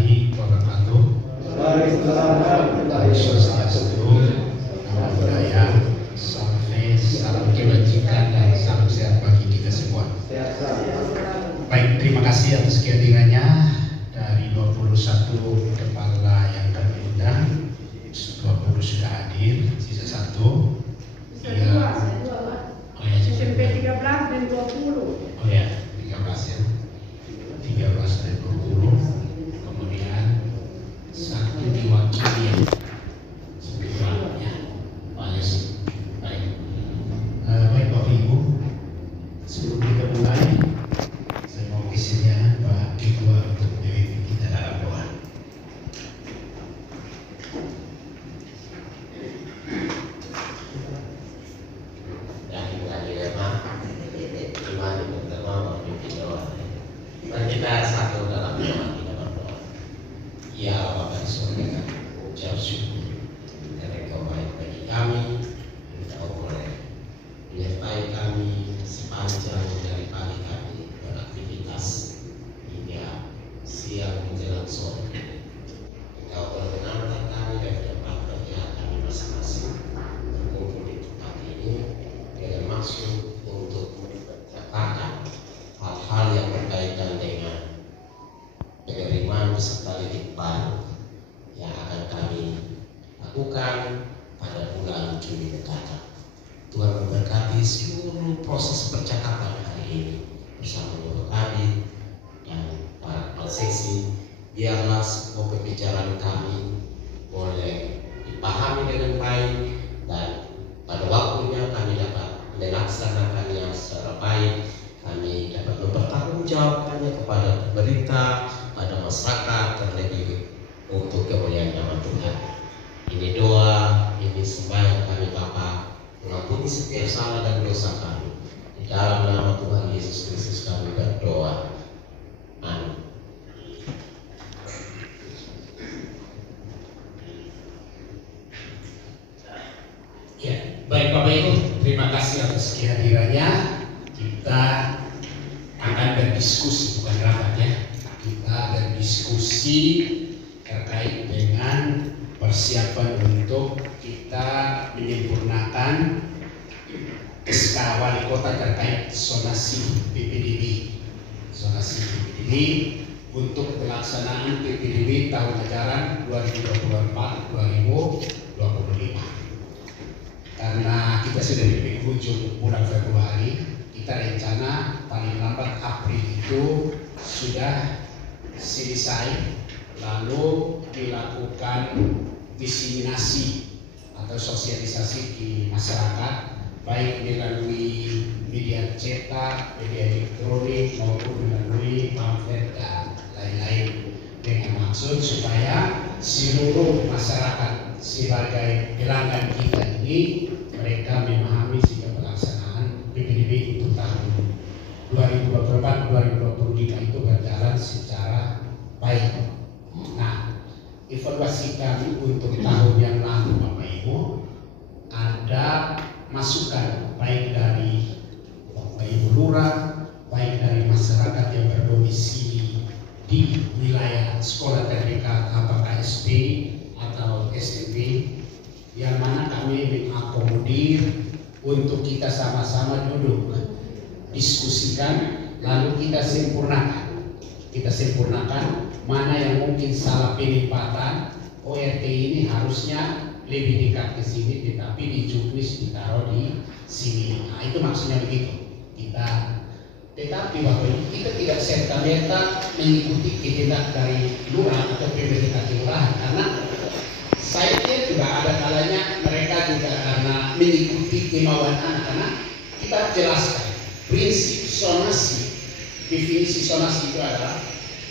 warahmatullahi wabarakatuh. Baik, Swastiastu, Namo Buddhaya, salam kebajikan dan salam sehat bagi kita semua. Baik, terima kasih atas kehadirannya dari 21 kepala yang kami undang. 20 sudah hadir, sisa 1. SMP 13 dan 20. Oh ya, 13 ya. 13 dan 20. Kemudian satu diwakili ya. Sebelumnya Pak Yusuf. Baik. Baik Bapak Ibu, sebelum kita mulai, saya mau isinya Pak Ketua untuk memimpin kita dalam doa. Kita satu dalam doa, kita berdoa. Ya Bapa di surga, ucap syukur karena Engkau baik bagi kami, Engkau boleh menyertai kami sepanjang dari pagi kami beraktivitas hingga siang menjelang sore. Engkau boleh menambah kami dari tempat kerja kami masing-masing berkumpul di tempat ini dengan maksud untuk menciptakan hal-hal yang berkaitan dengan penerimaan peserta didik baru yang akan kami lakukan pada bulan Juni mendatang. Tuhan memberkati seluruh proses percakapan hari ini bersama guru kami dan para prosesi. Biarlah semua pembicaraan kami boleh dipahami dengan baik dan pada waktunya kami dapat melaksanakannya secara baik. Kami dapat mempertanggungjawabkannya kepada pemerintah, pada masyarakat, terlebih untuk kemuliaan nama Tuhan. Ini doa, ini sembahyang kami Bapa, mengampuni setiap salah dan dosa kami. Di dalam nama Tuhan Yesus Kristus kami berdoa. Amin. Ya, baik Bapak Ibu, terima kasih atas kehadirannya. Kita akan berdiskusi, bukan rapat ya. Kita berdiskusi terkait dengan persiapan untuk kita menyempurnakan SK Wali Kota terkait zonasi PPDB. Zonasi PPDB untuk pelaksanaan PPDB tahun ajaran 2024-2025. Karena kita sudah di penghujung bulan Februari, kita rencana paling lambat April itu sudah selesai, lalu dilakukan diseminasi atau sosialisasi di masyarakat, baik melalui media cetak, media elektronik maupun melalui pamflet dan lain-lain, dengan maksud supaya seluruh masyarakat sebagai pelanggan kita ini mereka memahami sehingga pelaksanaan PPDB untuk tahun 2024-2025 itu berjalan secara baik. Nah, evaluasi kami untuk tahun yang lalu Bapak Ibu, ada masukan baik dari Bapak Ibu Lurah, baik dari masyarakat yang berdomisili di wilayah sekolah terdekat, apakah SD atau SMP, yang mana kami mengakomodir untuk kita sama-sama duduk diskusikan, lalu kita sempurnakan mana yang mungkin salah penempatan. ORT ini harusnya lebih dekat ke sini, tetapi di juknis ditaruh di sini. Nah, itu maksudnya begitu. Tetapi Bapak Ibu, kita tidak serta-merta mengikuti kehendak dari lurah atau pemerintah kelurahan, karena saya kira juga ada kalanya mereka juga karena mengikuti kemauan anak-anak. Kita jelaskan prinsip zonasi. Definisi zonasi itu adalah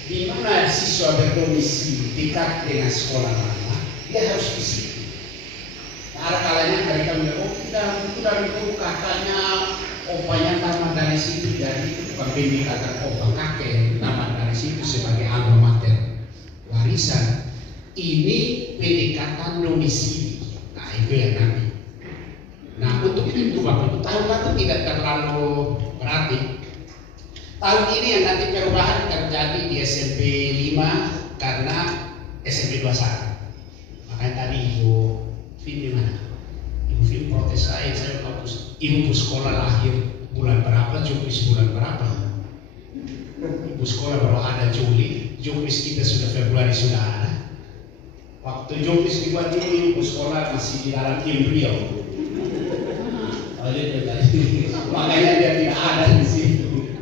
di mana siswa berdomisili dekat dengan sekolah mana, dia harus di situ. Nah, ada kalanya mereka bilang, oh kita itu kakaknya, opanya tamat dari situ, jadi itu bukan pendekatan opa kakek tamat dari situ sebagai alma mater warisan. Ini pendekatan domisili. Nah, itu yang kami. Nah, untuk itu Bapak Ibu, tahun lalu tidak terlalu berarti. Tahun ini yang nanti perubahan terjadi di SMP 5 karena SMP 21. Makanya tadi Ibu Vin di mana? Ibu Vin protes saya bagus. Ibu sekolah lahir bulan berapa, juknis bulan berapa? Ibu sekolah baru ada Juli, juknis kita sudah Februari sudah ada. Waktu juknis dibuat ibu sekolah masih di dalam embrio. Makanya dia tidak ada di situ.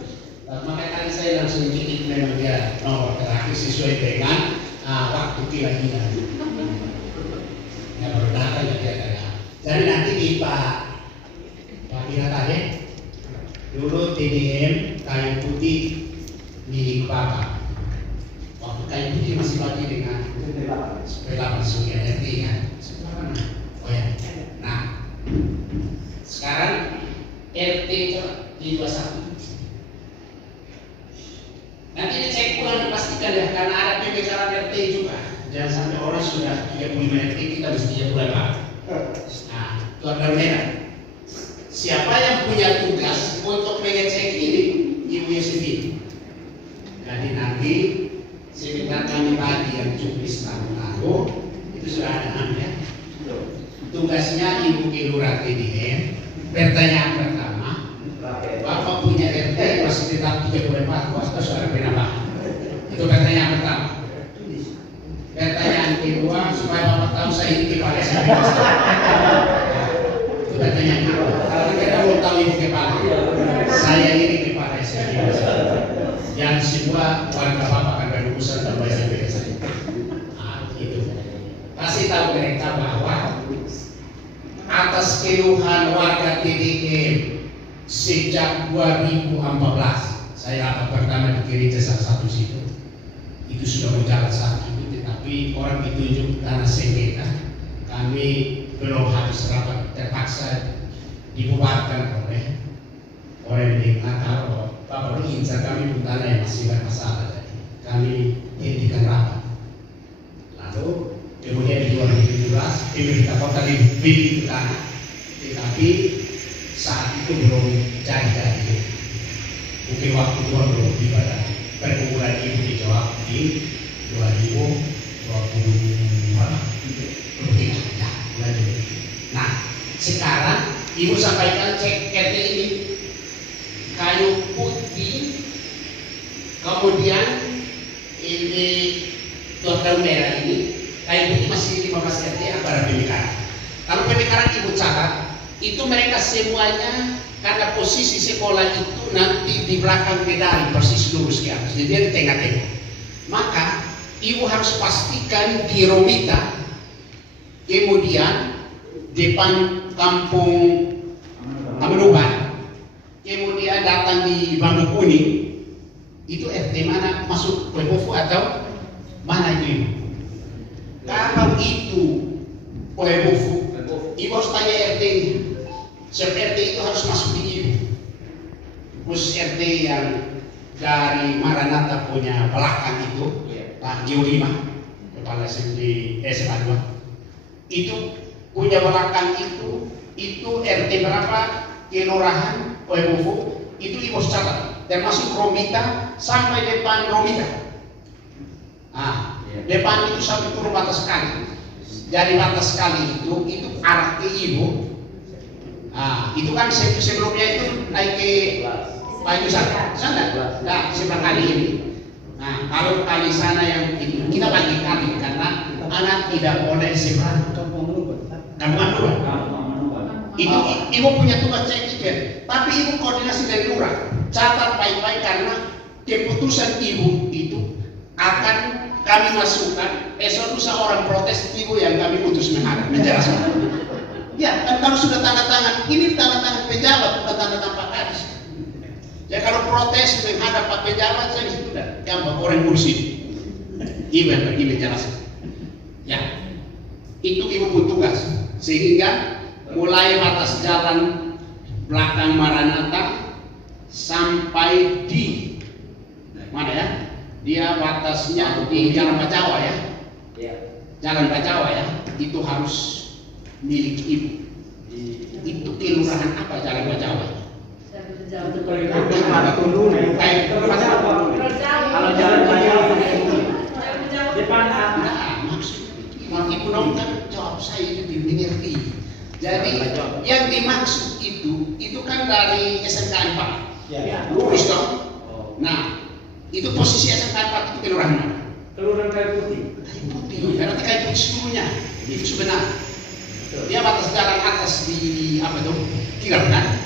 Makanya tadi saya langsung ketik memang dia nomor terakhir sesuai dengan waktu kira-kira. Ya baru datang ya dia tanya. Jadi nanti di Pak Bina tadi dulu TDM kayu putih milik Bapak. Waktu kayu putih masih bagi dengan sepeda Surya RT kan? Oh ya. Nah, sekarang RT di 21. Nanti dicek ulang dipastikan ya, karena ada pembicaraan RT juga. Jangan sampai orang sudah 35 RT kita mesti 34. Nah, itu ada merah. Siapa yang punya tugas untuk mengecek ini? Ibu Yosefin. Jadi nanti sebentar kami bagi yang juknis lalu itu sudah ada ya. Tugasnya Ibu Kelurahan TDM. Pertanyaan pertama, Bapak punya RT masih tetap 34 atau sudah penambah? Itu pertanyaan pertama. Pertanyaan kedua, supaya Bapak tahu saya ini kepala SMP. Itu pertanyaan kedua. Kalau kita mau tahu Ibu kepala, saya ini kepala SMP. Yang semua warga Bapak akan berurusan tanpa SMP saya. Nah, itu. Kasih tahu mereka bahwa atas keluhan warga TDM sejak 2014, saya rapat pertama di gereja salah satu situ, itu sudah berjalan saat itu, tetapi orang ditunjuk karena sengketa, kami belum habis rapat, terpaksa dibubarkan oleh orang yang kalau Bapak lu incar kami pun tanah yang masih bermasalah, jadi kami hentikan rapat. Lalu kemudian di 2017 pemerintah kota dibeli tanah, tetapi saat itu belum jadi. Mungkin waktu tua belum tiba dan perkumpulan ibu dijawab di 2023. Nah, sekarang ibu sampaikan cek RT ini kayu putih, kemudian ini dokter merah ini kayu putih masih 15 RT apa pemekaran. Kalau pemekaran ibu catat itu mereka semuanya karena posisi sekolah itu nanti di belakang medali persis lurus ke atas, jadi dia di tengah-tengah. Maka ibu harus pastikan di Romita, kemudian depan kampung Amenuban, kemudian datang di Bambu Kuning, itu RT mana masuk Poebofu atau mana itu? Kalau itu Poebofu, ibu harus tanya RT ini. Sebab RT itu harus masuk di ibu. Khusus RT yang dari Maranatha punya belakang itu, Pak Gio 5, kepala SMP SMA 2. Itu punya belakang itu RT berapa? Kelurahan Poebofu, itu ibu harus catat. Termasuk Romita sampai depan Romita. Nah, depan itu sampai turun batas kali. Dari batas kali itu arah ke ibu. Nah, itu kan sebelumnya itu naik ke Baju sana. Nah, sebelah kali ini. Nah, kalau kali sana yang itu kita bagi kali karena anak tidak boleh seberang. Kampung itu ibu punya tugas cek tiket, tapi ibu koordinasi dari lurah. Catat baik-baik karena keputusan ibu itu akan kami masukkan. Esok lusa orang protes ibu yang kami utus menjelaskan. Ya, kan kalau sudah tanda tangan, ini tanda tangan pejabat, bukan tanda tangan Pak Kadis. Ya kalau protes menghadap Pak pejabat, saya sudah gampang orang kursi. Ibu yang pergi menjelaskan. Ya, itu ibu pun tugas. Sehingga mulai batas jalan belakang Maranatha sampai di mana ya? Dia batasnya di Jalan Pacawa ya. Jalan Pacawa ya. Itu harus milik ibu. Itu kelurahan apa Jalan Pacawa? Kalau jalan Pacawa Gunung kan jawab saya itu dimengerti. Jadi yang dimaksud itu kan dari SMK 4. Ya. Lurus dong. Nah, itu posisi SMK 4 itu kelurahan mana? Kelurahan Kayu Putih. Kayu Putih. Berarti Kayu Putih seluruhnya. Itu sebenarnya. Dia batas jalan atas di apa itu? Kirap kan?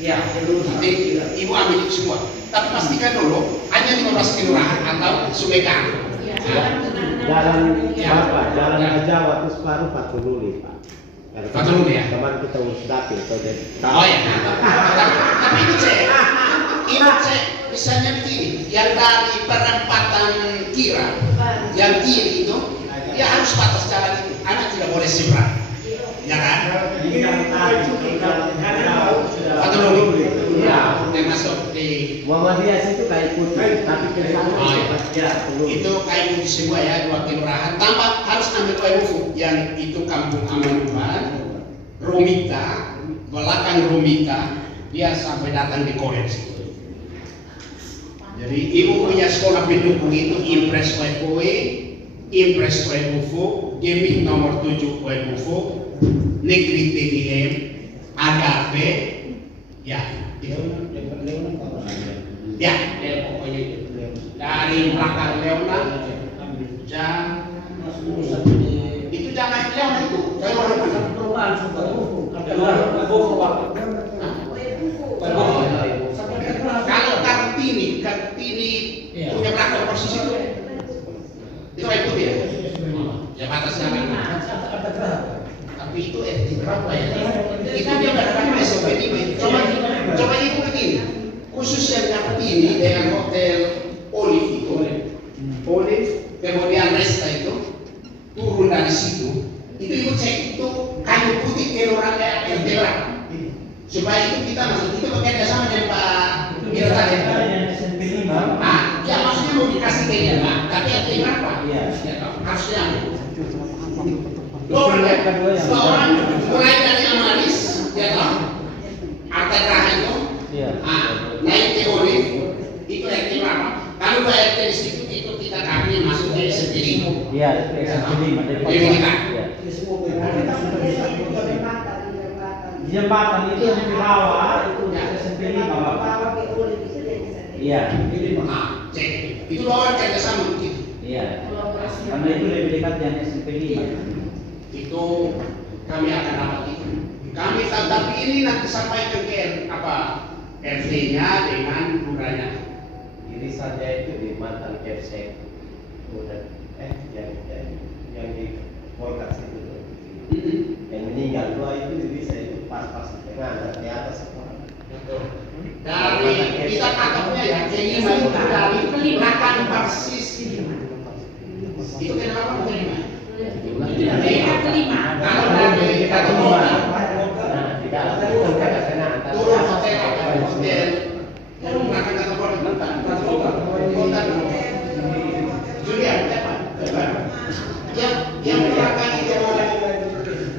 Iya, kelurahan. Nanti ibu ambil itu semua. Tapi pastikan dulu hanya 15 kelurahan atau Sumeka. Jalan Bapak, jalan Jawa terus baru Patululi Pak. Patululi ya? Kemarin kita urus dapil jadi. Oh ya. Tapi itu cek. Misalnya begini, yang dari perempatan Kira, yang kiri itu, dia harus batas jalan itu. Anak tidak boleh seberang, ya kan? Patululi. Ya, yang masuk di Muhammadiyah situ Kayu Putih, tapi ke sana itu Kayu Putih semua ya, 2 kelurahan. Tambah harus ambil Kayu yang itu Kampung Amanuan, Rumita, belakang Rumita, dia sampai datang di Korek situ. Jadi ibu punya sekolah pendukung itu Impres Koe, Impres Koe, Gemik nomor 7 Koe, Negeri TDM, Agape, ya itu. Ya, pokoknya itu. Dari belakang Leona, itu jangan Leona itu. Kalau Kartini punya belakang posisi itu itu ya. Ya batas jalan. Tapi itu berapa ya? Itu dia berapa SMP ini? Coba ibu begini. Khusus yang Kartini dengan hotel Olive, kemudian Resta itu turun dari situ. Itu ibu cek itu Kayu Putih kelurahan RT berapa? Supaya itu kita masuk itu bekerja sama dengan Pak Mirta ya. Ah, ya maksudnya mau dikasih ke dia Pak, tapi RT berapa? Iya. Harusnya. Orang mulai dari Amaris, ya toh, Arta Graha itu, naik ke Olive, itu RT berapa? Kalau bayar ke situ itu kita kami masuk ke SMP 5. Iya, SMP 5. Jembatan itu yang di bawah itu SMP 5 Bapak. Iya. Cek. Itu lawan kerjasama begitu. Iya. Karena itu lebih dekat yang SMP 5. Itu kami akan dapat itu. Tapi ini nanti sampaikan ke RT-nya dengan lurahnya. Ini saja itu di mantan Kepsek. Yang di Polkas itu. Yang meninggal dua itu bisa itu pas-pas di tengah di atas semua. Dari kita tangkapnya ya, kelima itu dari belakang persis itu kenapa kelima? Kalau dari kita turun hotel yang belakang kantor Julian, yang belakang itu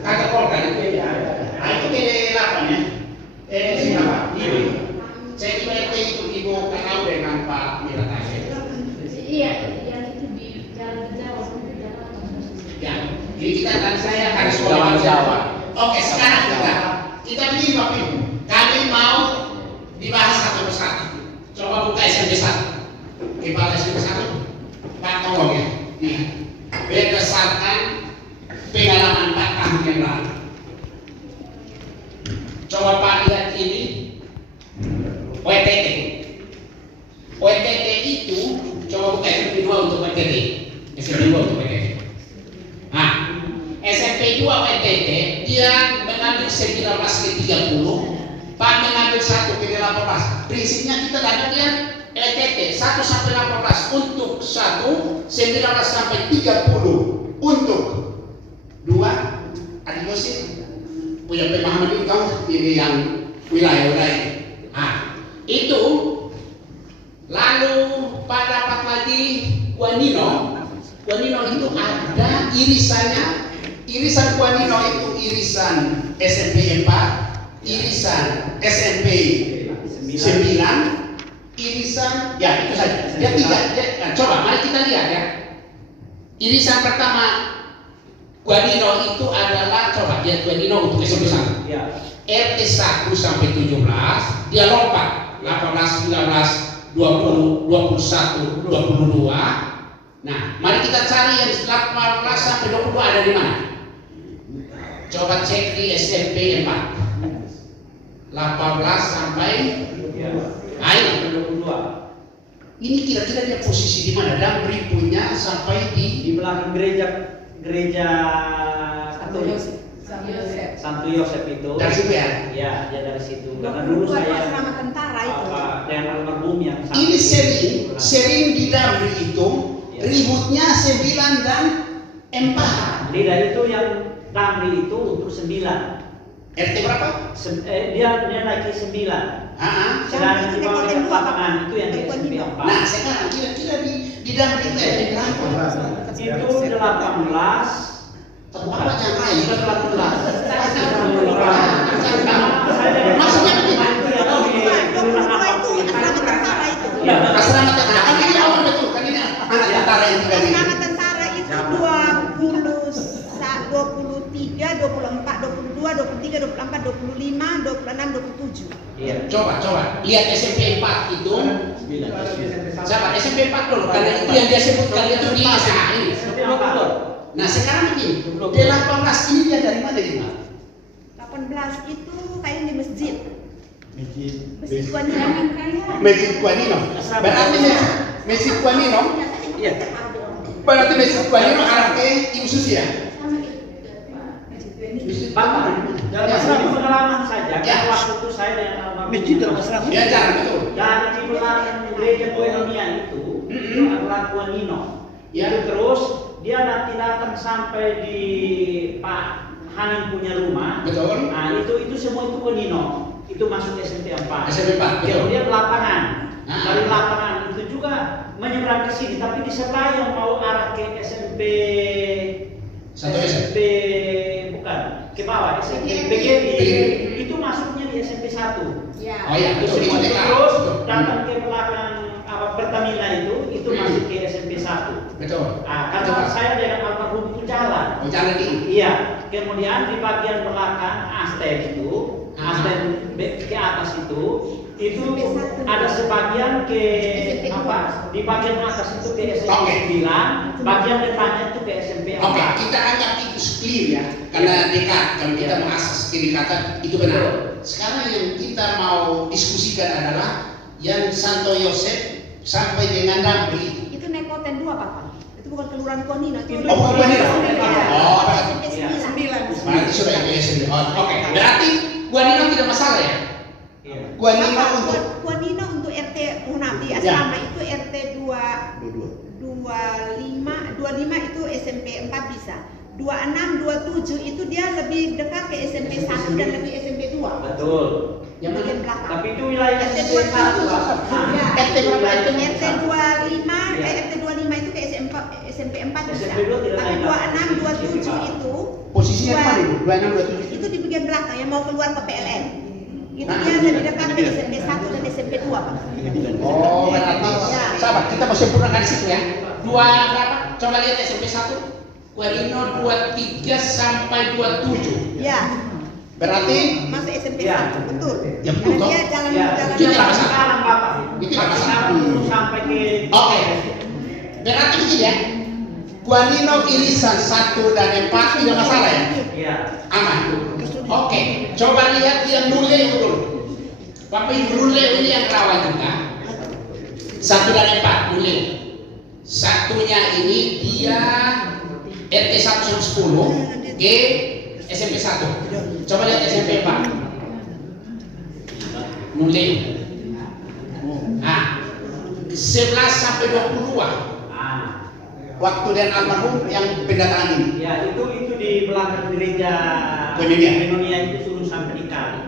kata polkan itu ke 8 ya. Siapa? Ibu. Saya IPT itu ibu kenal dengan Pak Mirta. Iya, yang itu di Jalan Jawa. Ya, jadi kita kan saya akan sekolah Jawa. Oke, sekarang kita begini Bapak Ibu. Kami mau dibahas satu persatu. Coba buka SMP 1. Kepala SMP 1. Pak tolong ya. Lihat. Berdasarkan pengalaman 4 tahun yang lalu. Coba Pak lihat ini. WTT. WTT itu coba buka SMP 2 untuk WTT. SMP 2 untuk WTT. Nah, SMP 2 WTT dia mengambil 19 ke 30, Pak mengambil 1 ke 18. Prinsipnya kita dapat dia WTT 1 sampai 18 untuk 1, 19 sampai 30 untuk 2. Adiosin punya pemahaman itu ini yang wilayah-wilayah. Nah, itu lalu pada dapat lagi Guanino itu ada irisan Guanino itu irisan SMP 4, irisan SMP 9, irisan ya itu saja. Dia 3. Coba mari kita lihat ya. Irisan pertama Guanino itu adalah, coba lihat Guanino untuk SMP 1. Ya. RT 1 sampai 17 dia lompat 18, 19, 20, 21, 22. Nah, mari kita cari yang 18 sampai 22 ada di mana? Coba cek di SMP 4. 18 sampai ayo 22. ini kira-kira dia posisi di mana? Dan punya sampai Di belakang gereja Katolik Santo Yosef itu. dari situ ya. Ya, dia dari situ. Karena dulu saya asrama tentara itu. dengan almarhum yang Ini sering di Damri itu ributnya 9 dan 4. Beda itu yang Damri itu untuk 9. RT berapa? Dia naik ke 9. Sedangkan di bawah yang lapangan itu yang di SMP 4. Nah sekarang kira-kira di Damri itu RT berapa? Itu 18. Tempat yang lain Itu 18. maksudnya begini. Ya, Asrama tentara kan ini awal betul kan ini anak tentara yang tinggal di Asrama tentara itu 23, 24, 22, 23, 24, 25, 26, 27. Iya. Coba lihat SMP 4 itu. Siapa SMP 4 dulu karena itu yang dia sebutkan itu di SMA ini. Nah sekarang begini, 18 ini dia dari mana ini? 18 itu kayaknya di masjid. Masjid Guanino. Masjid Guanino. Berarti Masjid Guanino. Iya. Berarti Masjid Guanino arah ke Ibu Susi ya? Bapak, dalam masalah pengalaman saja, Ya. kan waktu itu saya dengan almarhum. Ya jangan betul. Dan di belakang gereja Koinonia itu adalah Guanino. Ya. Itu terus dia nanti datang sampai di Pak Hanin punya rumah. Betul. Nah itu semua itu Guanino. Itu masuk SMP 4. SMP 4. Betul. Kemudian lapangan. Nah. Dari lapangan itu juga menyeberang ke sini, tapi di sebelah yang mau arah ke SMP Satu SMP. bukan ke bawah SMP PGRI. PGRI itu masuknya di SMP 1. Ya. Oh ya Itu betul semua itu TK. terus Betul. datang ke belakang Pertamina itu masuk ke SMP 1. Betul. Nah, karena saya dengan almarhum itu jalan. Oh jalan ini. Iya, kemudian di bagian belakang Asten itu, Asten ke atas itu ada sebagian ke apa? Di bagian atas itu ke SMP Oke. 9, bagian depannya itu ke SMP 4. Oke, kita anggap itu clear ya, karena dekat. Kalau kita mengakses kedekatan itu benar. Sekarang yang kita mau diskusikan adalah yang Santo Yosef sampai dengan Damri. Itu Nekoten 2 Pak. Itu bukan kelurahan Guanino. Oh, bukan Guanino. Oh, berarti. SMP 9. Berarti sudah itu ya. Oke, berarti Guanino tidak masalah ya? Iya. Guanino untuk Guanino untuk RT Munafi asrama itu RT 25 itu SMP 4 bisa. 26, 27 itu dia lebih dekat ke SMP 1 dan lebih SMP 2. Betul. Yang bagian belakang. Tapi itu wilayah RT SMP 27. 1. Ya. RT berapa? RT 25, RT 25 itu ke SMP 4 bisa. SMP 2 tidak Tapi naik. 26, 27 itu posisinya di mana itu? 26, 27. itu di bagian belakang yang mau keluar ke PLN. Itu Nah, dia lebih dekat ke SMP 1 dan SMP 2 Pak. Oh, berarti Ya. sahabat kita mau sempurnakan di situ ya. Dua berapa? Coba lihat SMP 1. Guanino 23 sampai 27. Ya. Berarti Masuk SMP Ya. 1, betul. Ya, betul, Karena toh. dia jalan Ya, jalan. itu tidak masalah. sekarang Bapak. Itu tidak masalah. Sampai ke Oke. Berarti begini ya. Guanino irisan 1 dan 4 tidak masalah ya? Iya. Aman. Oke, coba lihat yang Nule itu dulu. Bapak Ibu Nule ini yang rawan juga. 1 dan 4 Nule. Satunya ini dia RT 1 sampai 10 ke SMP 1. Coba lihat SMP 4. Nule. Nah, 11 sampai 22. Ah. Waktu dan almarhum yang pendataan ini. Ya, itu di belakang gereja Koinonia. itu suruh sampai di kali.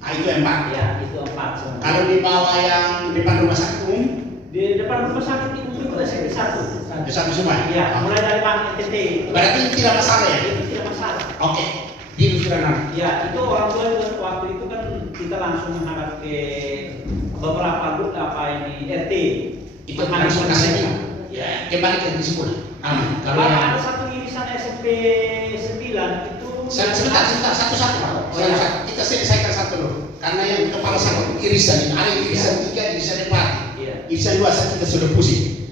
Ah, itu yang 4. Ya, itu 4 semua. Kalau di bawah yang depan rumah sakit umum, Di depan rumah sakit itu SMP 1. besar semua. Ya, mulai dari Bang NTT. Berarti itu tidak masalah ya? Itu tidak masalah. Oke, di Suranam. Ya, itu orang tua juga waktu itu kan kita langsung menghadap ke beberapa RT. Itu langsung kasih. Ya, kembali ke disebut. Aman. Kalau Kalau yang ada satu ini tulisan SMP 9 itu Sebentar, satu-satu Pak. Kita selesaikan satu dulu. Karena yang kepala satu irisan, ada irisan 3, irisan 4, irisan 2 kita sudah pusing.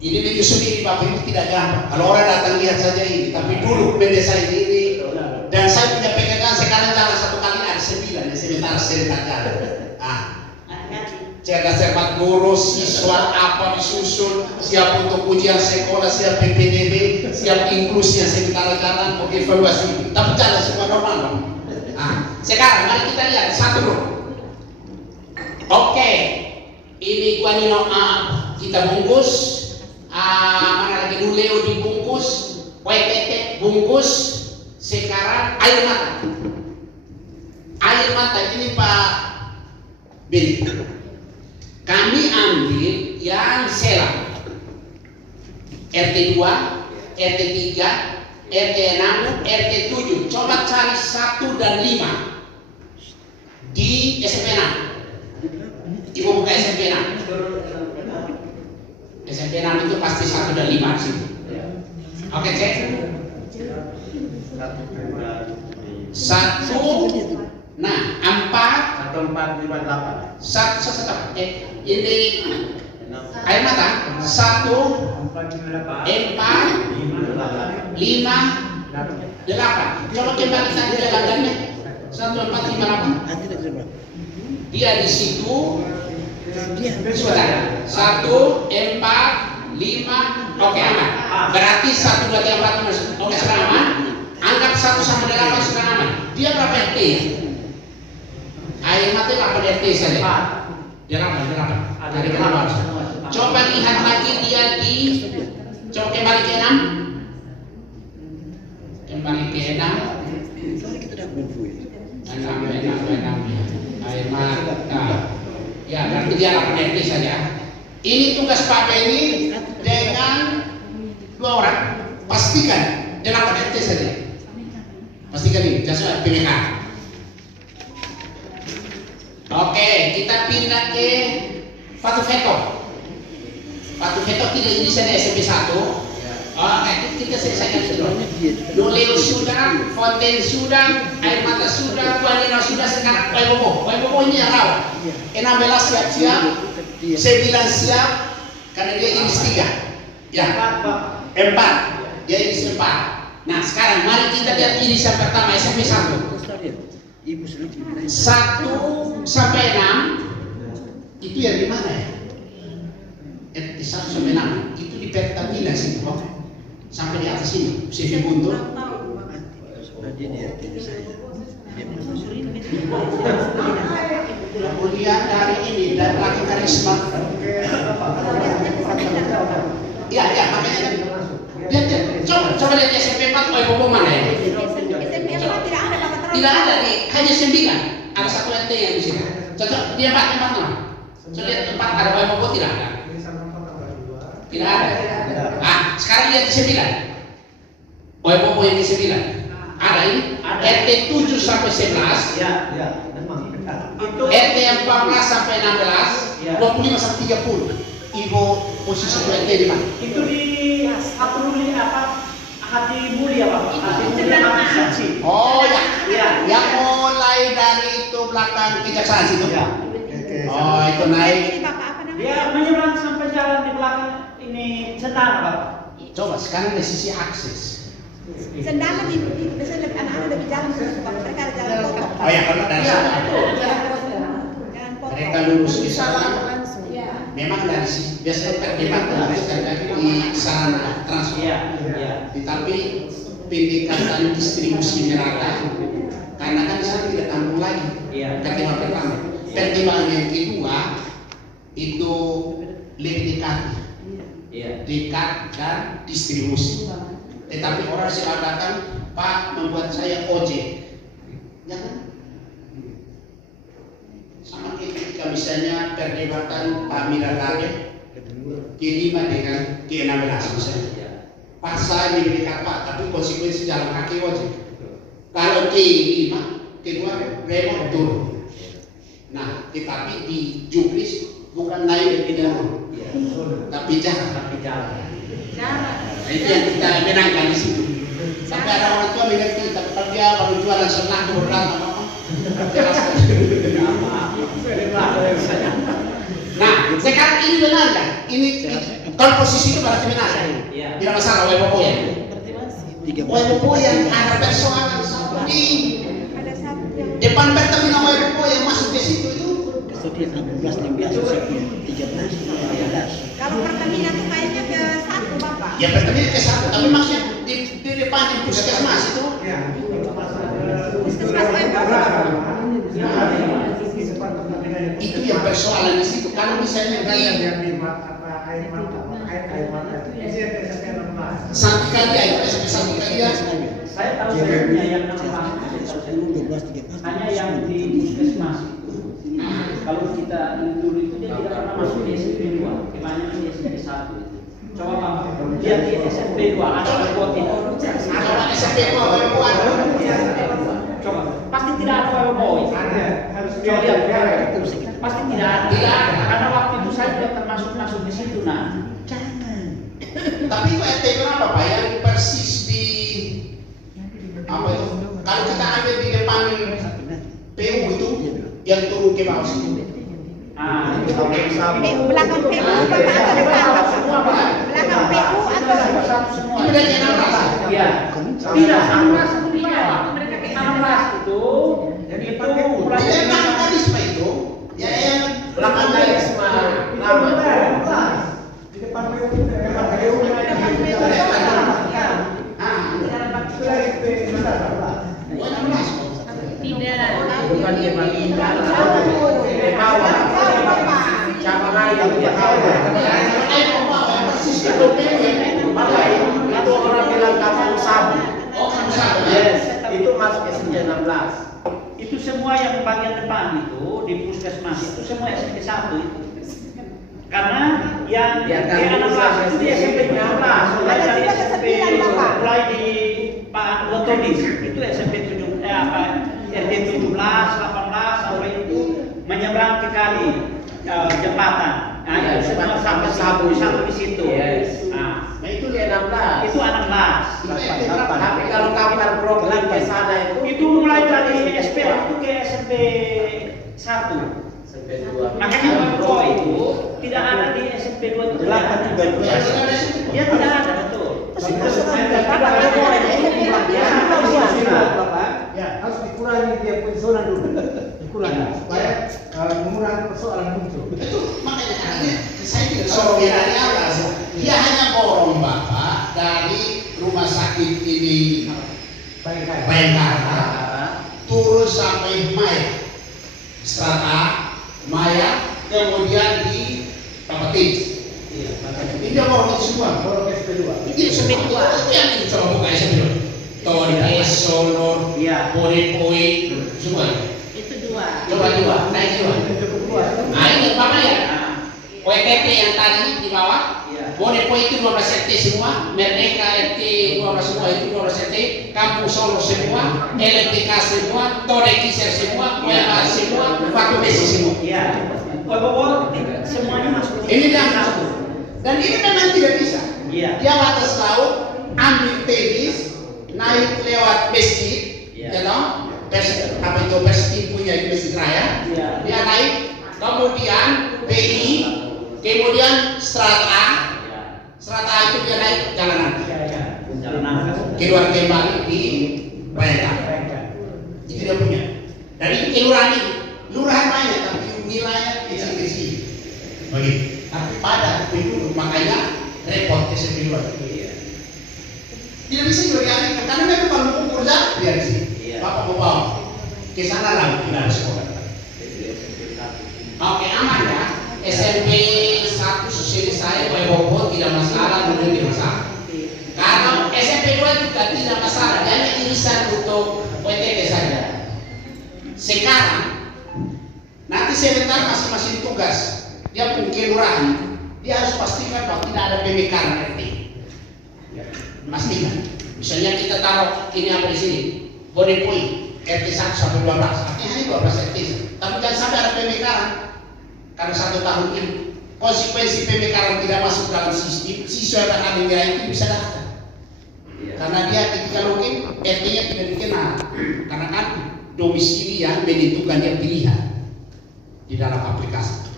Ini menyusun ini Bapak Ibu tidak gampang. Kalau orang datang lihat saja ini, tapi dulu mendesain ini, dan saya punya pegangan sekarang jalan satu kali ada 9, sementara serentak jalan. Cerdas-cermat guru, siswa apa disusun, siap untuk ujian sekolah, siap PPDB, siap inklusi yang sementara jalan, untuk evaluasi. Tapi jalan semua normal dong. Sekarang mari kita lihat satu dulu. Oke, ini guanino kita bungkus, mana lagi Nuleo dibungkus, WTT bungkus. Sekarang air mata. Air mata ini Pak Beni. Kami ambil yang selang RT 2, RT 3, RT 6, RT 7. Coba cari 1 dan 5 di SMP 6. Ibu buka SMP 6. SMP 6 itu pasti 1 dan 5 sih. Oke, cek. 1. Nah, 4 ini air mata 1, 4, 5, 8. Coba kembalikan jalannya 1, 4, 5, 8. Dia di situ. Sudah 1, 4, 5. Oke, aman. Berarti 1, 2, 3, 4, 5. Oke, sudah aman. Anggap 1 sampai 8 sudah aman. Dia berapa RT ya? Air mata 8 RT saja. Dia 8. Dari kenapa? Coba lihat lagi dia di. Coba kembali ke 6. Kembali ke 6. 6. Air mata. Ya, berarti dia 8 RT saja. Ini tugas Pak Beni dengan 2 orang. Pastikan dia 8 RT saja. Pastikan ini, jasa PMK. Oke, kita pindah ke Fatu Veto. Fatu Veto tidak ini saja SMP 1. Oke, kita selesaikan dulu. Nuleo sudah, Fonten sudah, air mata sudah, guanino sudah, sekarang Bobo ini yang rawat. 16 siap-siap, 9 siap, karena dia jenis 3. Ya, 4. Dia jenis 4. Nah, sekarang mari kita lihat irisan pertama SMP 1. 1 sampai 6 itu yang di mana ya? RT 1 sampai 6 itu di Pertamina sih, sampai di atas ini CV Buntul. Kemudian dari ini dari laki karisma. Ya, makanya kan. Lihat, coba lihat SMP 4 Bobo mana ya? SMP 4 tidak ada Bapak terus. Tidak ada nih, hanya 9. Ada 1 RT yang di sini. Cocok dia 4 mana? Coba lihat 4 ada Bobo tidak ada. Tidak ada. Sekarang lihat di 9. Bobo yang di 9. Ada ini? RT 7 sampai 11. Ya, memang. Itu RT 14 sampai 16. 25 sampai 30. Ibu posisi RT di mana? itu di hati mulia Pak. Hati mulia Hati Saksi. Oh ya. Iya. Yang mulai dari itu belakang kejaksaan situ. Ya. Oh, itu naik. Ini Bapak apa namanya? Dia menyeberang sampai jalan di belakang ini Cendana Pak. Coba sekarang dari sisi akses. Sendana biasanya anak-anak lebih jalan ke Bapak, mereka ada jalan pokok. Oh ya, kalau dari sana. Jalan pokok. Mereka lulus di sana. Memang dari sisi biasanya perdebatan terjadi di sarana transport. Tetapi pendekatan distribusi merata karena kan di sana tidak tampung lagi. Pertimbangan pertama. Pertimbangan yang kedua itu lebih dekat dan distribusi. Tetapi orang selalu datang, Pak membuat saya ojek, ya kan? Sama ketika misalnya perdebatan Pak Miradade ke-5 dengan ke-16 misalnya. Pak saya lebih dekat Pak, tapi konsekuensi jalan kaki ojek. Kalau ke-5, kedua remote turun. Nah, tetapi di juknis bukan naik ke dalam. tapi jarak. Jarak. Nah, itu yang kita menangkan di situ. Sampai ada orang tua bilang kita kalau dia baru jualan senang berat apa. Nah, sekarang ini benar kan? Ini kalau posisi itu berarti benar kan? Tidak masalah WPO ya. WPO yang ada persoalan satu di Ada satu yang depan Pertamina WPO yang masuk ke situ itu. kalau Pertamina tuh kayaknya ke satu Bapak. Ya Pertamina ke satu, tapi maksudnya di depan di puskesmas itu. Puskesmas Itu yang persoalan di situ. Kalau misalnya satu kali itu satu kali ya. Saya tahu sebenarnya yang hanya yang di puskesmas. Kalau kita dulu itu dia tidak pernah masuk di SMP 2, kebanyakan di SMP 1. Coba Pak, lihat di SMP 2 ada WPO tidak? Ada SMP 2 WPO ada. Coba, pasti tidak ada WPO. Coba lihat, pasti tidak ada. Tidak ada. Karena waktu itu saya tidak termasuk masuk di situ nah. Tapi itu RT berapa Pak yang persis di apa itu? Kalau kita ambil di depan PU itu yang turun ke bawah situ. belakang PU Bapak atau depan Bapak? Belakang PU atau Itu dari 16. Iya. Tidak, 16 itu di bawah. 16 itu mulai Yang kapitalisme itu ya yang Kapitalisme lama. Di depan PU itu depan PU. Bukan di bawah. Cabang lain di bawah. Itu orang bilang kampung sabu. Yes, itu masuk SMP 16. itu semua yang bagian depan itu di puskesmas itu semua SMP 1 itu. Karena yang Ya, di 16 itu di SMP 16, mulai dari SMP mulai di Pak Lotodis itu SMP 7 RT 17, 18 sampai itu menyeberang ke kali jembatan. Nah, Ya, itu semua jembatan sampai Sabu satu di situ. Yes. Nah, Itu di 16. itu 16. Tapi kalau kapal program ke sana Itu mulai dari SP itu ke SMP 1. SMP 2. Makanya WPO itu tidak ada di SMP 2 itu. Delapan juga itu. Ya tidak ada betul. Ya, harus dikurangi dia pensiunan dulu. Dikurangi supaya mengurangi persoalan muncul. Itu makanya saya tidak sorong dari atas. Dia hanya borong Bapak dari rumah sakit ini Bayangkara turun sampai Maya Strata Maya kemudian di Tapatis. Ini dia borong itu semua. Kalau ke SP2. Ini semua itu yang kita coba buka SMP. Torres, Sonor, Pori-Poi, semua. itu 2. Coba naik dua. Nah ini Bapak ya. WTT yang tadi di bawah, Bonepo itu 12 RT semua, Merdeka RT 12 semua itu 12 RT, Kampung Solo semua, LPK semua, Tore Kiser semua, WMA semua, Batu Besi semua. Iya. WPO semuanya masuk. Ini yang masuk. Dan ini memang tidak bisa. Iya. Dia batas laut, ambil Tebis, naik lewat masjid, Iya. ya toh? Apa itu Persib punya di Masjid Raya? Iya. Dia naik, kemudian PI, kemudian Strata itu dia naik jalanan. Jalanan. Keluar kembali di Bayangkara. Itu dia punya. Dari kelurahan ini, lurahan banyak tapi wilayah kecil-kecil. Begitu. Tapi pada penduduk makanya repot ke sini luar. Tidak bisa juga dialihkan karena memang kalau mengukur jarak dia di sini. Bapak mau bawa ke sana lah tidak ada sekolah. Oke aman ya. SMP 1 selesai, WPO tidak masalah, dulu tidak masalah. Kalau SMP 2 juga tidak masalah, hanya irisan untuk WTT saja. Sekarang, nanti sebentar masing-masing tugas, dia pun kelurahan, dia harus pastikan bahwa tidak ada pemekaran RT. Pastikan. Misalnya kita taruh ini apa di sini, Bodepoi, RT 1 sampai 12, artinya hanya 12 RT. Tapi jangan sampai ada pemekaran. Karena 1 tahun ini konsekuensi pemekaran tidak masuk dalam sistem, siswa yang akan nilai itu bisa daftar. Karena dia ketika login, RT-nya tidak dikenal. Karena kan domisili yang menentukan dia pilihan di dalam aplikasi.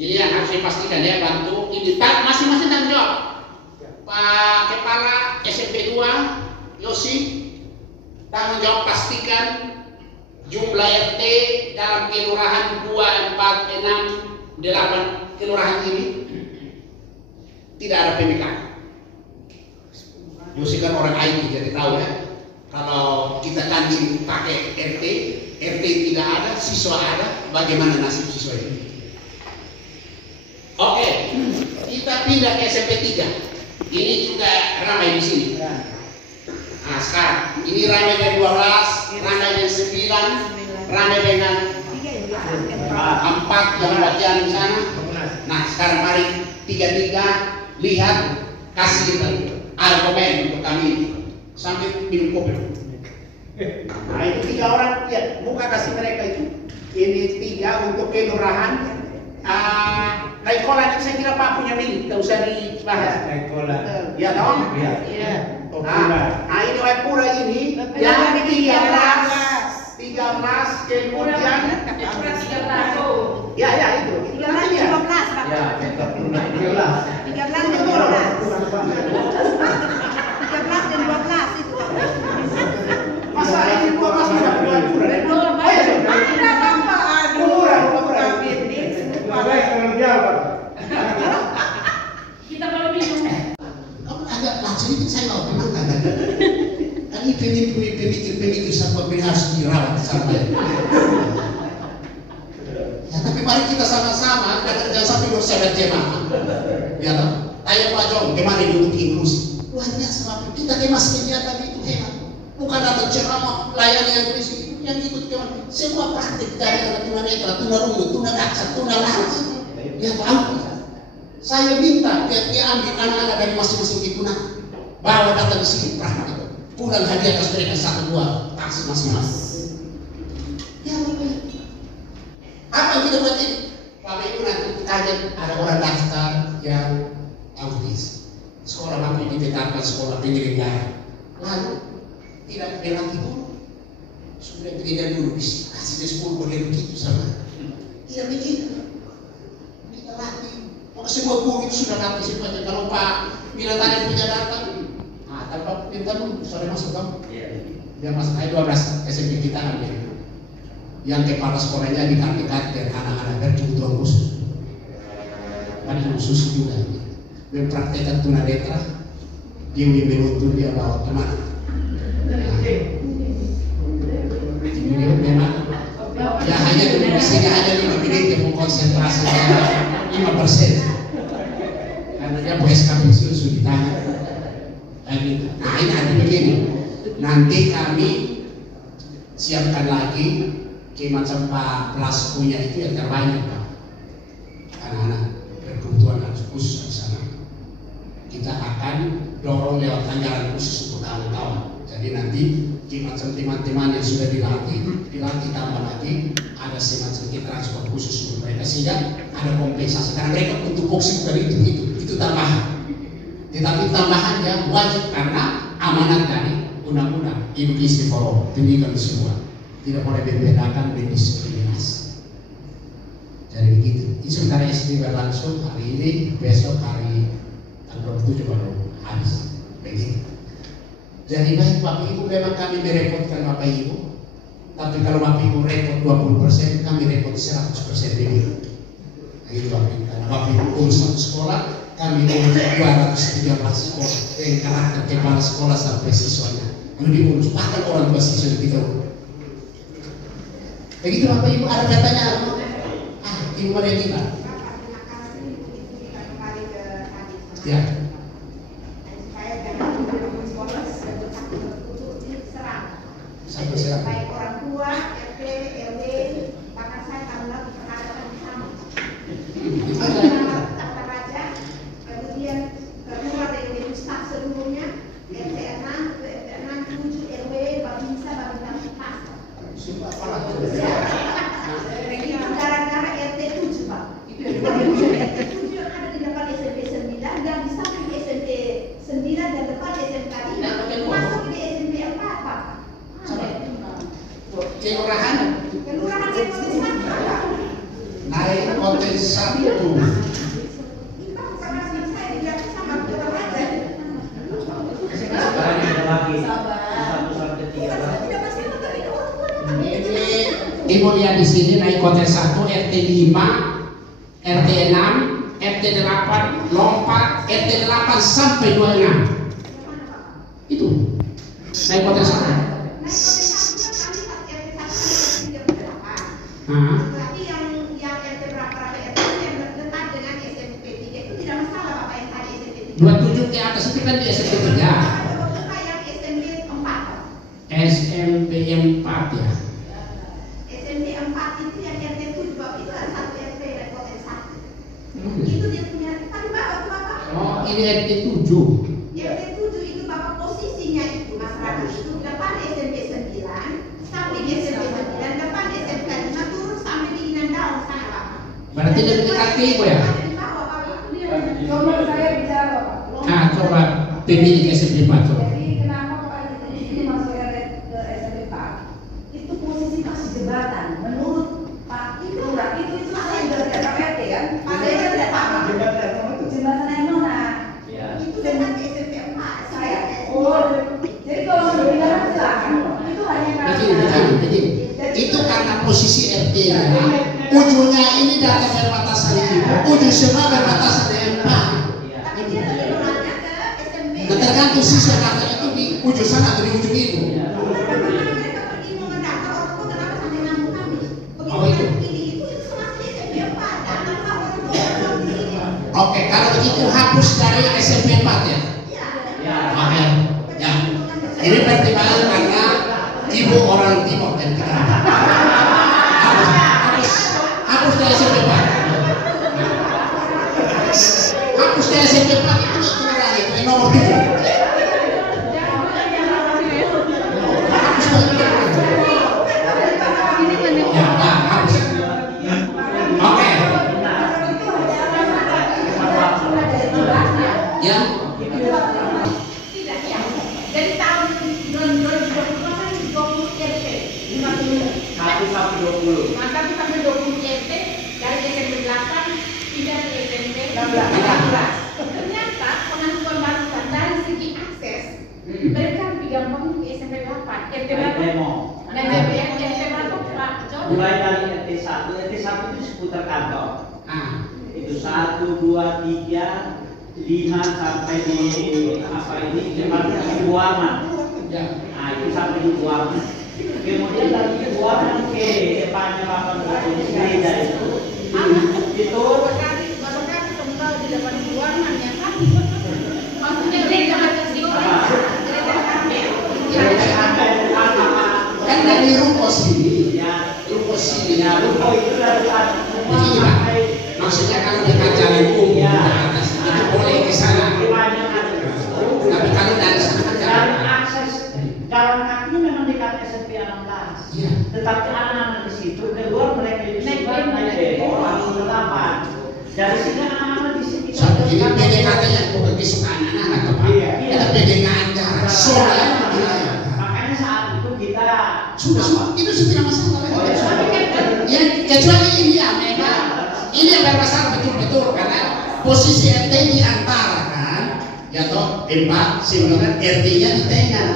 Ini yang harus dipastikan ya, bantu ini masing-masing tanggung jawab. Pak Kepala SMP 2 Yosi tanggung jawab pastikan jumlah RT dalam kelurahan 2, 4, 6, 8 kelurahan ini tidak ada pemekaran. Yosi kan orang IT jadi tahu ya, kalau kita kancing pakai RT tidak ada, siswa ada, bagaimana nasib siswa ini? Oke, kita pindah ke SMP 3. Ini juga ramai di sini. Nah sekarang ini ramai dari 12, ramai dari 9, ramai dengan 4 yang bagian di sana. Nah sekarang mari 3 lihat, kasih argumen untuk kami sambil minum kopi. Nah itu 3 orang, ya buka kasih mereka itu. Ini 3 untuk kelurahan. Naikola ini saya kira Pak punya milik, tidak usah dibahas. Naikola. Ya dong? Iya. Nah ini Waipura ini yang 13 kemudian ya itu 13 dan 12 Pak. Ya, 13 dan 12 itu Pak. masa ini 12 sudah Waipura. Ada Bapak, aduh. Kita kalau bingung. Kamu agak langsung itu saya mau memang kan ini pemikir sampai harus dirawat sampai. Ya tapi mari kita sama-sama jangan sampai dosa jemaah. Ya toh. Ayo Pak Jom, kemana untuk inklusi? Luar biasa Pak. Kita kemas kegiatan itu hebat. Bukan datang ceramah layani yang tulis itu yang ikut kemana? Semua praktik dari anak tunanetra, tunarungu, tunadaksa, tunalangas. Ya tahu. Saya minta dia ambil anak-anak dari masing-masing digunakan, bawa datang di sini praktik. Pulang hadiah atas mereka 1-2 taksi masing-masing. Ya apa yang kita buat ini? Bapak Ibu nanti kajian ada orang daftar yang autis. Sekolah mampu ditetapkan sekolah penyelenggara. Lalu tidak berhenti dulu. Sudah tidak dulu kasih 10 boleh begitu sama. Iya begitu. Kita latih. Maka semua guru itu sudah latih semuanya. Kalau Pak Minatani punya datang, nah tanpa minta dulu sore masuk kamu. Dia masuk aja 12 SMP kita ambil. Yang kepala sekolahnya dikat-dikat dan anak-anak berkebutuhan khusus. Kan khusus juga. Mempraktekkan tunanetra, dia menuntun dia bawa kemana? Memang ya hanya di sini hanya 5 menit yang mau konsentrasi 5%. Karena dia mau SKP sudah ditanya. Nah ini ada begini. Nanti kami siapkan lagi ke macam Pak Plas punya itu yang terbanyak Pak. Anak-anak berkebutuhan khusus di sana. Kita akan dorong lewat anggaran khusus untuk kawan-kawan. Jadi nanti macam teman-teman yang sudah dilatih tambah lagi ada semacam transport khusus untuk mereka sehingga ada kompensasi karena mereka untuk boxing dari itu tambahan. Tetapi tambahannya wajib karena amanat dari undang-undang Indonesia for all, pendidikan semua tidak boleh membedakan dan diskriminasi. Jadi begitu. Ini sementara SD berlangsung hari ini, besok hari tanggal 27 baru habis. Begitu. Jadi baik Bapak Ibu memang kami merepotkan Bapak Ibu, tapi kalau Bapak Ibu repot 20%, kami repot 100% lebih. Nah, itu Bapak Ibu. Karena Bapak Ibu urus satu sekolah, kami urus 213 sekolah, yang karakter kepala sekolah sampai siswanya. Lalu diurus bahkan orang tua siswa kita urus. Begitu Bapak Ibu, ada katanya apa? Ibu Maria Dina. Ya. Baik orang tua, RT, RW, bahkan saya tahu lagi perhadapan sama. Tata Raja, kemudian keluar dari staf sebelumnya, RT 6, RT 6, 7, RW, Babinsa, Babinsa, Pasar. Itu gara-gara RT 7 Pak. Itu yang 7 yang ada di depan SMP 9 dan di samping SMP 9 dan depan SMK 5 masuk di SMP 4 Pak. Kelurahan Kelurahan yang naik konten 1. Kita pernah saya tidak sama kelurahan aja. Sekarang ada lagi 1 sampai 3. Tidak masalah tapi Ini Ibu lihat di sini naik konten 1, RT 5, RT 6, RT 8, lompat RT 8 sampai 26. Itu naik konten 1. Tapi yang RT berapa RT yang dekat dengan SMP 3 itu tidak masalah Bapak yang tadi SMP 3. 27 ke atas itu kan di SMP 3. Yang SMP 4. SMP 4 ya. SMP 4 itu yang RT 7 Bapak itu ada satu RT dan konten 1. Itu dia punya tadi Bapak. Oh, ini RT 7. RT 7 itu Bapak posisinya itu masyarakat itu depan SMP 9, samping SMP 9, depan SMK 5 turun sampai di Inandaun sana Bapak. Berarti lebih dekat ke Ibu ya? Ada di bawah Bapak. Coba saya bicara Bapak. Nah, coba pemilik SMP 4 coba. Jadi kenapa Pak ini masuk ke SMP 4? Itu posisi masih jembatan. Menurut Pak Lurah itu masih jembatan RT kan? Padahal tidak sama. Jembatan yang mana? Ya. Itu dekat SMP 4 saya. Jadi kalau berbicara silakan. Itu hanya Begini. Itu karena posisi RT nya. Ujungnya ini dari perbatasan Ibu, ujung semua perbatasan dengan Pak. Tapi dia lebih orangnya ke SMP. Nah, tergantung siswa kata itu di ujung sana atau di ujung Ibu. Mereka pergi mau mendaftar orang tua kenapa sampai ngamuk kami? Oh, Begitu itu. ini itu masih SMP 4 dan anak orang tua di sini. Oke, kalau begitu hapus dari SMP 4 ya. Ya. Oke. Ya. Ini pertimbangan karena Ibu orang Timur dan kita. Hapus dari SMP 4. Hapus dari SMP 4 itu kelurahan itu yang nomor 7. Hapus dari ya, Pak, hapus. Oke. Ya. Tidak ya. Dari tahun 2020 kan 20 RT 50. 1 sampai 20. Maka sampai 20 RT dari SMP 8 pindah ke SMP 16. Ternyata pengakuan barusan dari segi akses mereka lebih gampang ke SMP 8. RT berapa? Demo. Dan RT berapa Pak John? Mulai dari RT 1 itu seputar kantor. Ah. Itu 1, 2, 3, 5 sampai di apa ini tempatnya di Buangan. Ya. Nah itu sampai di Buangan. Kemudian dari Buangan ke depannya Bapak gereja itu Berkali kembali di depan ruangan ya kan? Maksudnya gereja macam di gereja kami. Kan dari ruko sini. ya Ruko sini. ya lupa itu dari Begini Pak, maksudnya kalau dekat jalan umum ke atas itu boleh ke sana. Tapi kalau dari sana kan jalan jalan. akses jalan kaki memang dekat SMP 16. Iya. Tetapi anak-anak di situ keluar mereka di situ naik bemo langsung ke lapan. Dari sini anak-anak di sini. Satu ini PDKT-nya bukan kesukaan anak-anak Pak. Iya. Ada PDKT jarak soalnya. Makanya saat itu kita Sudah, itu tidak masalah. Oh, ya. Ya, kecuali ini ya memang ini yang bermasalah betul-betul karena posisi RT di antara kan, ya toh 4, 9 RT-nya di tengah.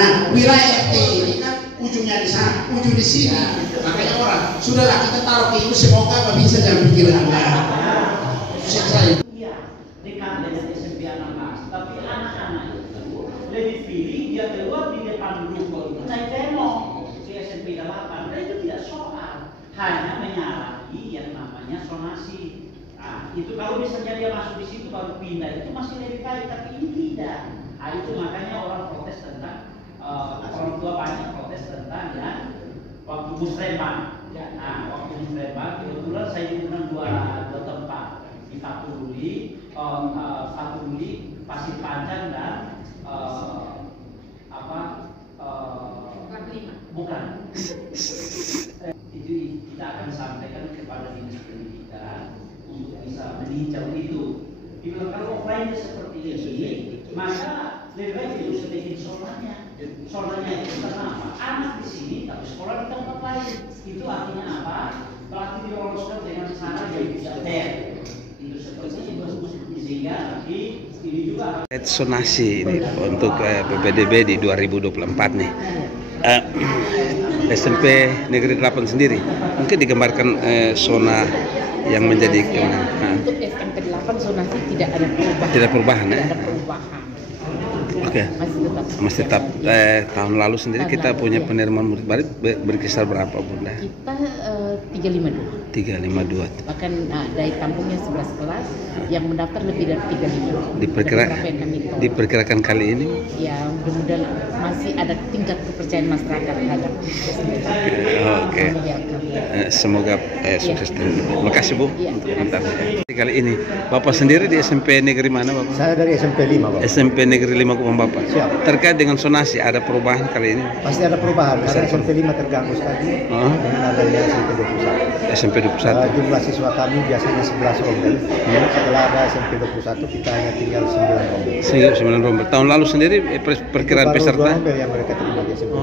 Nah, wilayah RT ini kan ujungnya di sana, ujung di sini. Makanya orang sudahlah kita taruh ke itu semoga bisa jangan pikiran Anda. Saya iya dekat dengan SMP 16. Tapi anak-anak itu lebih pilih dia keluar di depan ruko itu naik demo ke SMP 8. Dan itu tidak soal, hanya menyalahi yang namanya sonasi. Nah, itu kalau misalnya dia masuk di situ baru pindah itu masih lebih baik, tapi ini tidak. Nah, itu makanya orang protes tentang orang tua banyak protes tentang ya waktu musrembang. Nah, waktu musrembang kebetulan saya diundang dua tempat di Patuli, Pasir Panjang dan bukan. Itu kita akan sampaikan kepada dinas pendidikan untuk bisa meninjau itu. Dibilang kalau offline seperti ini, maka lebih baik itu bisa bikin zonanya. Zonanya itu karena apa? Anak di sini tapi sekolah di tempat lain. Itu artinya apa? Berarti diloloskan dengan cara yang tidak fair. Itu seperti itu. Sehingga nanti ini juga zonasi ini untuk PPDB di 2024 nih. SMP Negeri 8 sendiri mungkin digambarkan zona yang menjadi Untuk SMP 8 zonasi tidak ada perubahan. Tidak perubahan ya? Tidak ada perubahan. Oke. Masih tetap. Tahun lalu sendiri kita punya penerimaan murid baru berkisar berapa, Bunda? Kita 352. 352. Bahkan dari kampungnya 11 kelas yang mendaftar lebih dari 35. Diperkirakan kali ini? Ya, mudah-mudahan masih ada tingkat kepercayaan masyarakat terhadap Oke. Semoga sukses. Terima kasih Bu untuk komentarnya. Kali ini Bapak sendiri di SMP Negeri mana, Bapak? Saya dari SMP 5, Bapak. SMP Negeri 5 Kupang, Bapak. Siap. Terkait dengan zonasi ada perubahan kali ini? Pasti ada perubahan karena SMP 5 terganggu sekali dengan adanya SMP 21. SMP 21. Jumlah siswa kami biasanya 11 rombel. Setelah ada SMP 21 kita hanya tinggal 9 rombel. 9 rombel. Tahun lalu sendiri perkiraan peserta? 2 rombel yang mereka terima di SMP.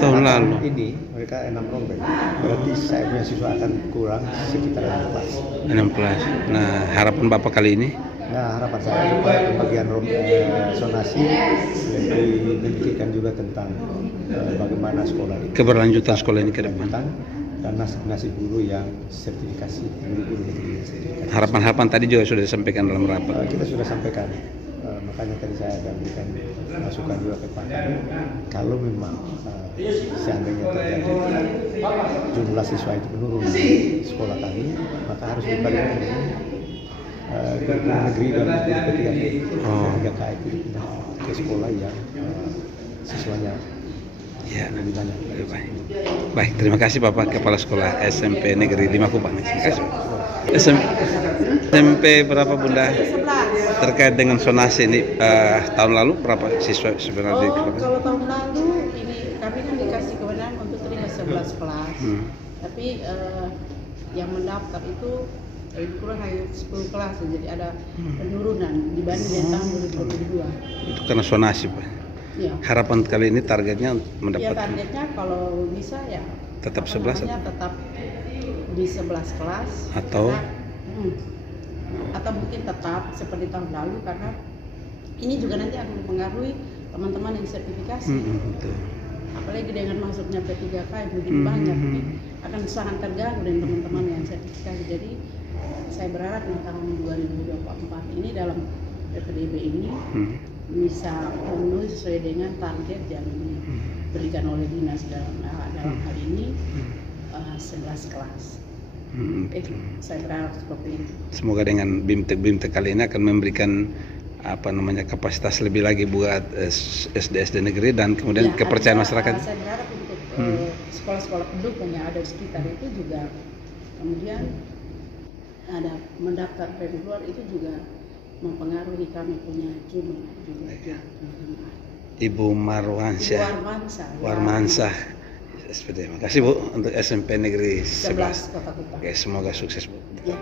Tahun lalu. Ini mereka 6 rombel. Berarti saya punya siswa akan kurang sekitar 16. Nah, harapan Bapak kali ini? Nah, harapan saya supaya pembagian zonasi lebih memikirkan juga tentang bagaimana sekolah ini. Keberlanjutan sekolah ini ke depan. Dan nasib guru yang sertifikasi, guru-guru yang sertifikasi. Harapan-harapan tadi juga sudah disampaikan dalam rapat. Kita sudah sampaikan, makanya tadi saya ada berikan masukan juga ke Pak Kami. Kalau memang seandainya terjadi jumlah siswa itu menurun di sekolah kami, maka harus dibagi guru negeri dan guru P3K itu dipindah ke sekolah yang siswanya lebih banyak. Baik, terima kasih Bapak Kepala Sekolah SMP Negeri 5 Kupang. Terima kasih. SMP berapa Bunda? 11. Terkait dengan zonasi ini tahun lalu berapa siswa sebenarnya? Kalau tahun lalu ini kami kan dikasih kewenangan untuk terima 11 kelas. Tapi yang mendaftar itu kurang hanya 10 kelas, jadi ada penurunan dibanding yang tahun 2022. Itu karena zonasi, Pak. Ya. Harapan kali ini targetnya mendapat. Ya, targetnya kalau bisa ya tetap 11 tetap di 11 kelas atau atau mungkin tetap seperti tahun lalu karena ini juga nanti akan mempengaruhi teman-teman yang sertifikasi. Betul. Apalagi dengan masuknya P3K yang begitu banyak, akan sangat terganggu dengan teman-teman yang sertifikasi. Jadi saya berharap di tahun 2024 ini dalam PPDB ini bisa memenuhi sesuai dengan target yang diberikan oleh dinas dalam hal ini 11 kelas. Saya berharap seperti itu. Semoga dengan BIMTEK kali ini akan memberikan kapasitas lebih lagi buat SD negeri dan kemudian kepercayaan masyarakat. Saya berharap untuk sekolah-sekolah pendukung yang ada di sekitar itu juga kemudian ada mendaftar dari luar itu juga mempengaruhi kami punya jumlah juga. Ibu Warmansah. Terima kasih Bu untuk SMP Negeri 11. Kota Kupang. Oke, semoga sukses Bu. Ya.